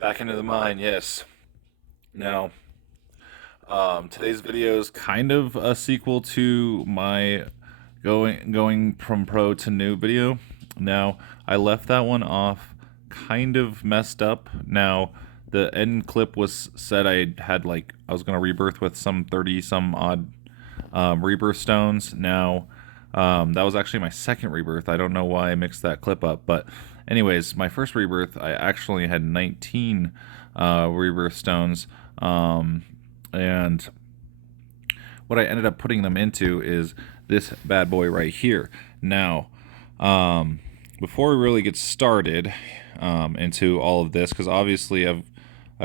Back into the mine, yes. Now, today's video is kind of a sequel to my going from pro to new video. Now, I left that one off kind of messed up. Now, the end clip was said I was gonna rebirth with some 30 some odd rebirth stones. Now, that was actually my second rebirth. I don't know why I mixed that clip up, but anyways, my first rebirth I actually had 19 rebirth stones, and what I ended up putting them into is this bad boy right here. Now, before we really get started into all of this, because obviously I've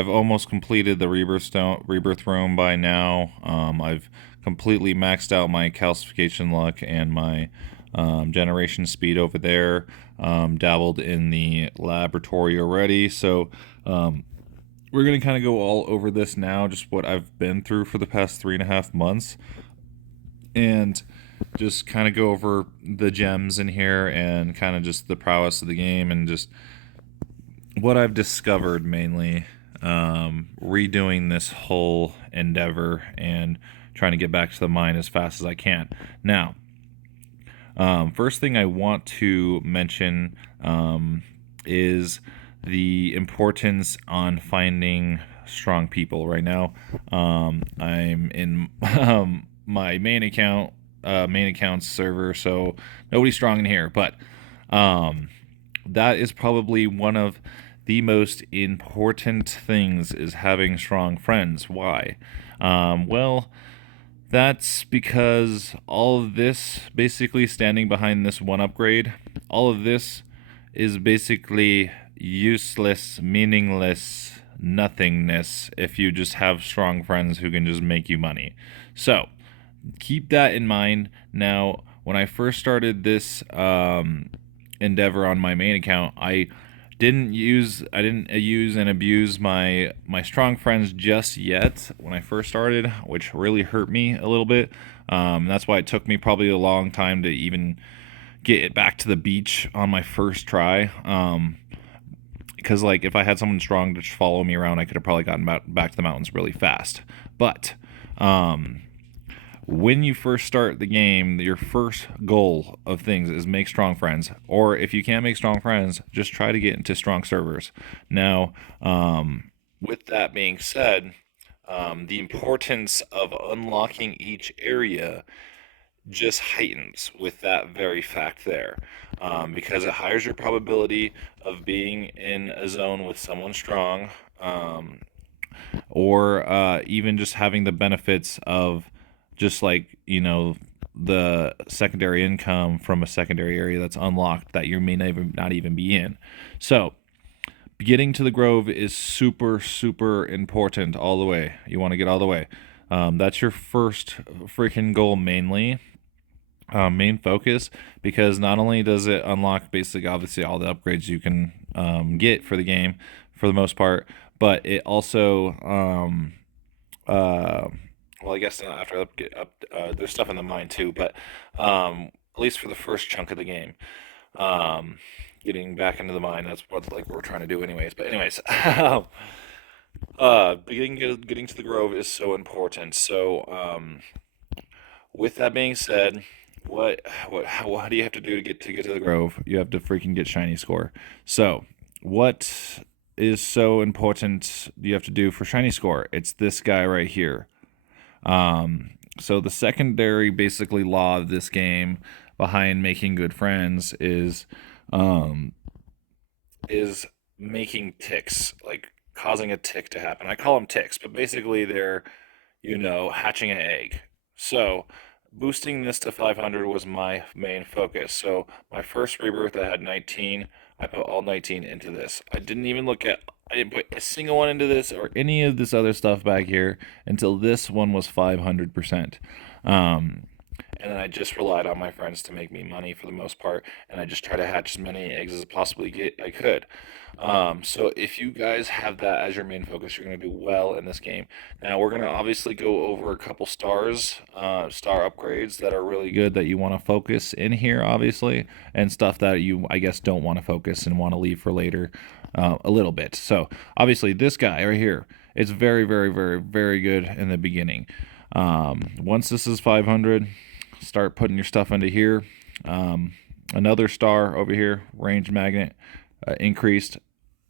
almost completed the rebirth room by now. I've completely maxed out my calcification luck and my generation speed over there. Dabbled in the laboratory already, so we're gonna kind of go all over this now, just what I've been through for the past 3.5 months, and just kind of go over the gems in here and kind of just the prowess of the game and just what I've discovered mainly, redoing this whole endeavor and trying to get back to the mine as fast as I can. Now, first thing I want to mention is the importance on finding strong people. Right now, I'm in my main account server, so nobody's strong in here. But that is probably one of the most important things, is having strong friends. Why? Well, that's because all of this, basically standing behind this one upgrade, all of this is basically useless, meaningless nothingness if you just have strong friends who can just make you money. So, keep that in mind. Now, when I first started this endeavor on my main account, I didn't use and abuse my strong friends just yet when I first started, which really hurt me a little bit. That's why it took me probably a long time to even get it back to the beach on my first try. Because like if I had someone strong to just follow me around, I could have probably gotten back to the mountains really fast. But when you first start the game, your first goal of things is make strong friends. Or if you can't make strong friends, just try to get into strong servers. Now, with that being said, the importance of unlocking each area just heightens with that very fact there, because it higher your probability of being in a zone with someone strong, or even just having the benefits of just like the secondary income from a secondary area that's unlocked that you may not even be in. So getting to the grove is super super important all the way. You want to get all the way. That's your first freaking goal mainly, main focus, because not only does it unlock basically obviously all the upgrades you can get for the game for the most part, but it also well, I guess after there's stuff in the mine too, but at least for the first chunk of the game, getting back into the mine, that's what like we're trying to do anyways. But anyways, getting to the grove is so important. So with that being said, what do you have to do to get to the grove? You have to freaking get shiny score. So what is so important you have to do for shiny score? It's this guy right here. So the secondary basically law of this game behind making good friends is making ticks, like causing a tick to happen. I call them ticks, but basically they're, hatching an egg. So boosting this to 500 was my main focus. So my first rebirth I had 19. I put all 19 into this. I didn't put a single one into this or any of this other stuff back here until this one was 500%. And and then I just relied on my friends to make me money for the most part, and I just try to hatch as many eggs as I could. So if you guys have that as your main focus, you're going to do well in this game. Now we're going to obviously go over a couple star upgrades that are really good that you want to focus in here, obviously, and stuff that you, I guess, don't want to focus and want to leave for later, a little bit. So obviously this guy right here, it's very, very, very, very good in the beginning. Once this is 500, start putting your stuff into here. Another star over here, range magnet, increased,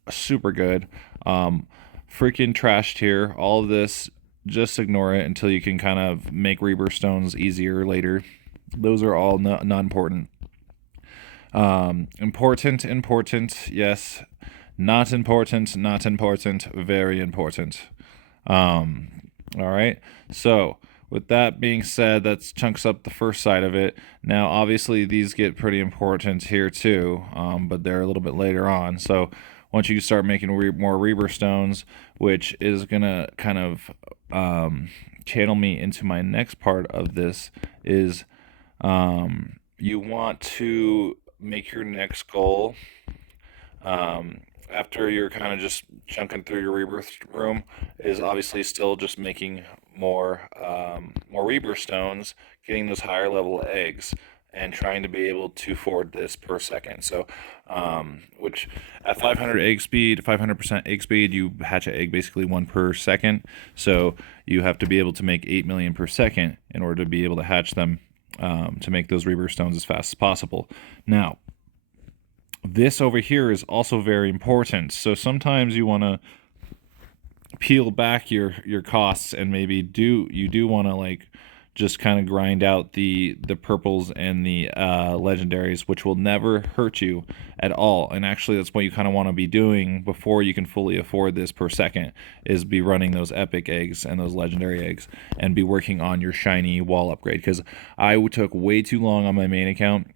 super good. Freaking trashed here. All of this, just ignore it until you can kind of make rebirth stones easier later. Those are all not important. Important, yes. Not important, very important. All right. So with that being said, that chunks up the first side of it. Now, obviously, these get pretty important here too, but they're a little bit later on. So once you start making more rebirth stones, which is gonna kind of channel me into my next part of this, is you want to make your next goal. After you're kind of just chunking through your rebirth room, is obviously still just making more rebirth stones, getting those higher level eggs, and trying to be able to forward this per second. So, which at 500 egg speed, 500% egg speed, you hatch an egg basically one per second. So you have to be able to make 8 million per second in order to be able to hatch them, to make those rebirth stones as fast as possible. Now, this over here is also very important. So sometimes you want to peel back your costs and maybe you do want to like just kind of grind out the purples and the legendaries, which will never hurt you at all. And actually that's what you kind of want to be doing before you can fully afford this per second, is be running those epic eggs and those legendary eggs and be working on your shiny wall upgrade, because I took way too long on my main account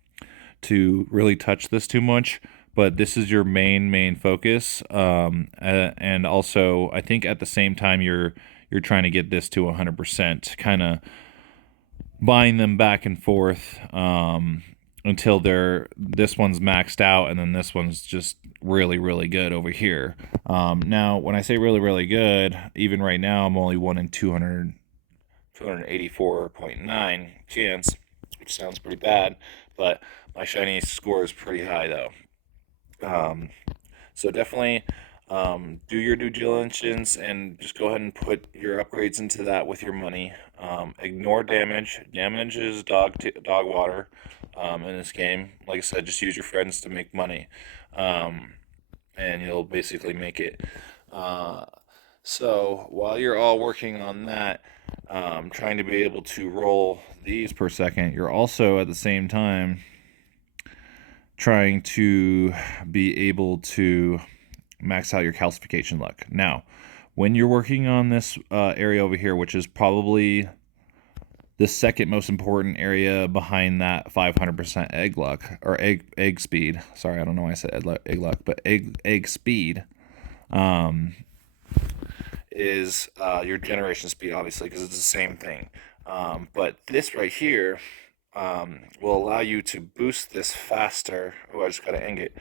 to really touch this too much, but this is your main focus. And also I think at the same time you're trying to get this to 100%, kind of buying them back and forth until this one's maxed out, and then this one's just really good over here. Now when I say really good, even right now I'm only 1 in 284.9 chance, which sounds pretty bad, but my shiny score is pretty high though. So definitely do your due diligence and just go ahead and put your upgrades into that with your money. Ignore damage. Damage is dog water in this game. Like I said, just use your friends to make money, and you'll basically make it. So while you're all working on that, trying to be able to roll these per second, you're also at the same time trying to be able to max out your calcification luck. Now, when you're working on this area over here, which is probably the second most important area behind that 500% egg luck, or egg speed. Sorry, I don't know why I said egg luck, but egg speed is your generation speed, obviously, because it's the same thing. But this right here will allow you to boost this faster. Oh, I just gotta end it.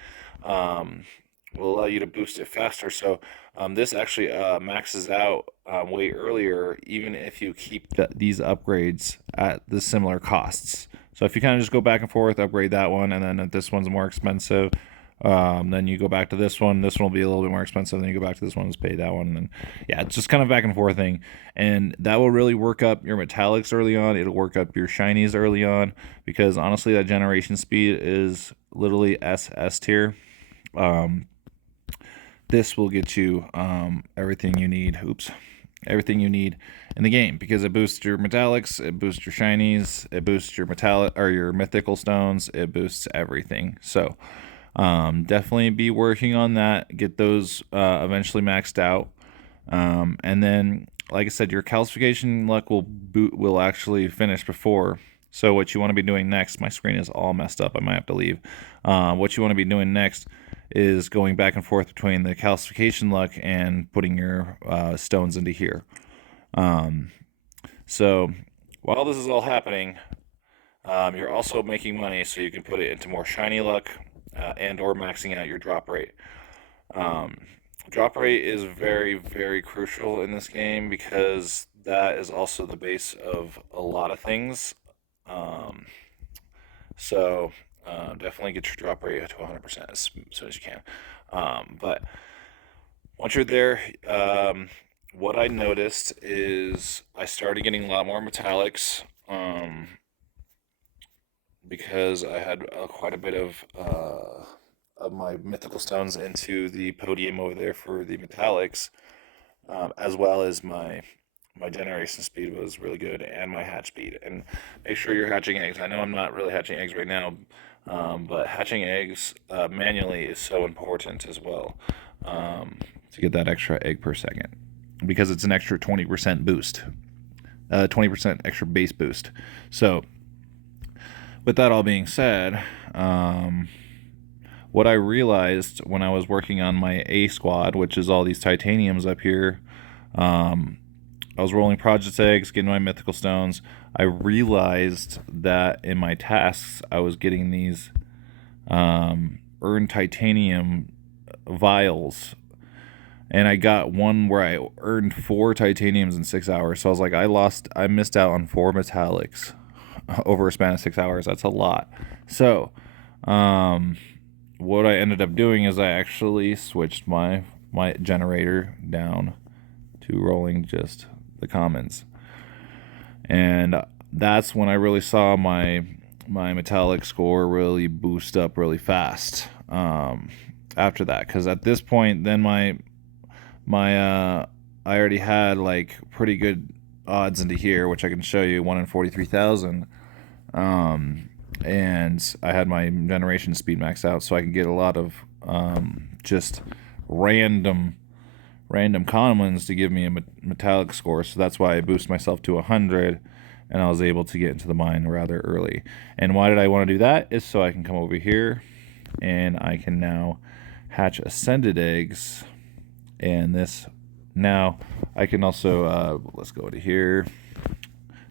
Will allow you to boost it faster. So this actually maxes out way earlier, even if you keep these upgrades at the similar costs. So if you kind of just go back and forth, upgrade that one, and then if this one's more expensive, then you go back to this one will be a little bit more expensive, then you go back to this one, let's pay that one, and then yeah, it's just kind of back and forth thing, and that will really work up your metallics early on. It'll work up your shinies early on, because honestly that generation speed is literally SS tier. This will get you everything you need in the game, because it boosts your metallics, it boosts your shinies, it boosts your metallic or your mythical stones, it boosts everything. So definitely be working on that, get those eventually maxed out, and then like I said, your calcification luck will actually finish before. So what you want to be doing next, my screen is all messed up, I might have to leave. What you want to be doing next is going back and forth between the calcification luck and putting your stones into here. So while this is all happening, You're also making money, so you can put it into more shiny luck and or maxing out your drop rate. Um, Drop rate is very, very crucial in this game because that is also the base of a lot of things. Um, so definitely get your drop rate to 100% as soon as you can. But once you're there, what I noticed is I started getting a lot more metallics because I had quite a bit of my mythical stones into the podium over there for the metallics, as well as my generation speed was really good and my hatch speed. And make sure you're hatching eggs. I know I'm not really hatching eggs right now, but hatching eggs manually is so important as well, to get that extra egg per second, because it's an extra 20% boost, 20% extra base boost. So with that all being said, what I realized when I was working on my A squad, which is all these titaniums up here, I was rolling project eggs, getting my mythical stones. I realized that in my tasks, I was getting these earned titanium vials. And I got one where I earned 4 titaniums in 6 hours. So I was like, I missed out on 4 metallics over a span of 6 hours. That's a lot. So, what I ended up doing is I actually switched my generator down to rolling just the commons, and that's when I really saw my metallic score really boost up really fast. After that, because at this point, then my I already had like pretty good odds into here, which I can show you, 1 in 43,000. And I had my generation speed maxed out, so I could get a lot of just random commons to give me a metallic score. So that's why I boosted myself to 100, and I was able to get into the mine rather early. And why did I want to do that? Is so I can come over here and I can now hatch ascended eggs. And this, now I can also let's go to here.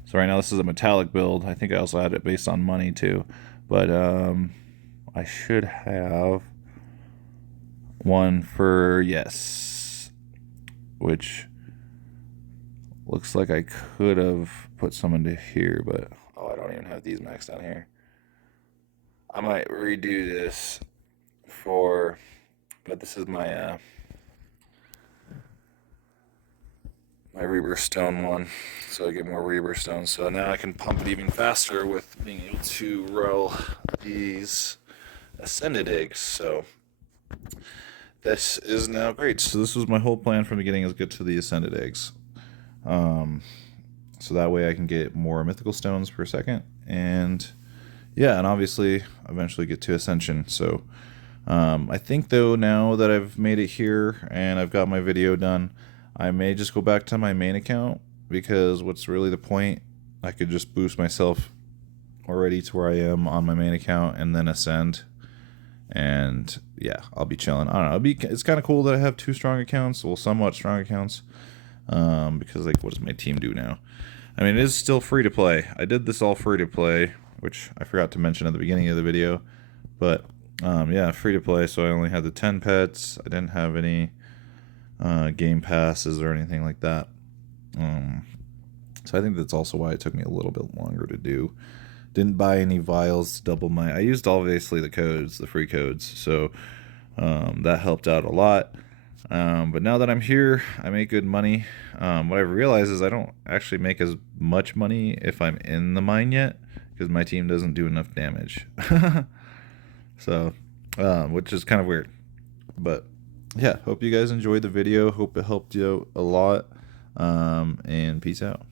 So right now this is a metallic build. I think I also had it based on money too, but I should have one for, yes, which looks like I could have put some into here, but oh, I don't even have these maxed out here. I might redo this but this is my my rebirth stone one, so I get more rebirth stones. So now I can pump it even faster with being able to roll these ascended eggs. So this is now great. So this was my whole plan from the beginning, is get to the ascended eggs. So that way I can get more mythical stones per second, and yeah, and obviously eventually get to ascension. So I think though, now that I've made it here and I've got my video done, I may just go back to my main account, because what's really the point? I could just boost myself already to where I am on my main account and then ascend, and yeah, I'll be chilling. I don't know, it's kind of cool that I have 2 strong accounts, well, somewhat strong accounts, because like, what does my team do now? I mean, it is still free to play. I did this all free to play, which I forgot to mention at the beginning of the video, but yeah, free to play. So I only had the 10 pets. I didn't have any game passes or anything like that. So I think that's also why it took me a little bit longer to do. Didn't buy any vials to double my. I used obviously the codes, the free codes, so that helped out a lot. But now that I'm here, I make good money. What I've realized is I don't actually make as much money if I'm in the mine yet, because my team doesn't do enough damage. So, which is kind of weird. But yeah, hope you guys enjoyed the video. Hope it helped you out a lot. And peace out.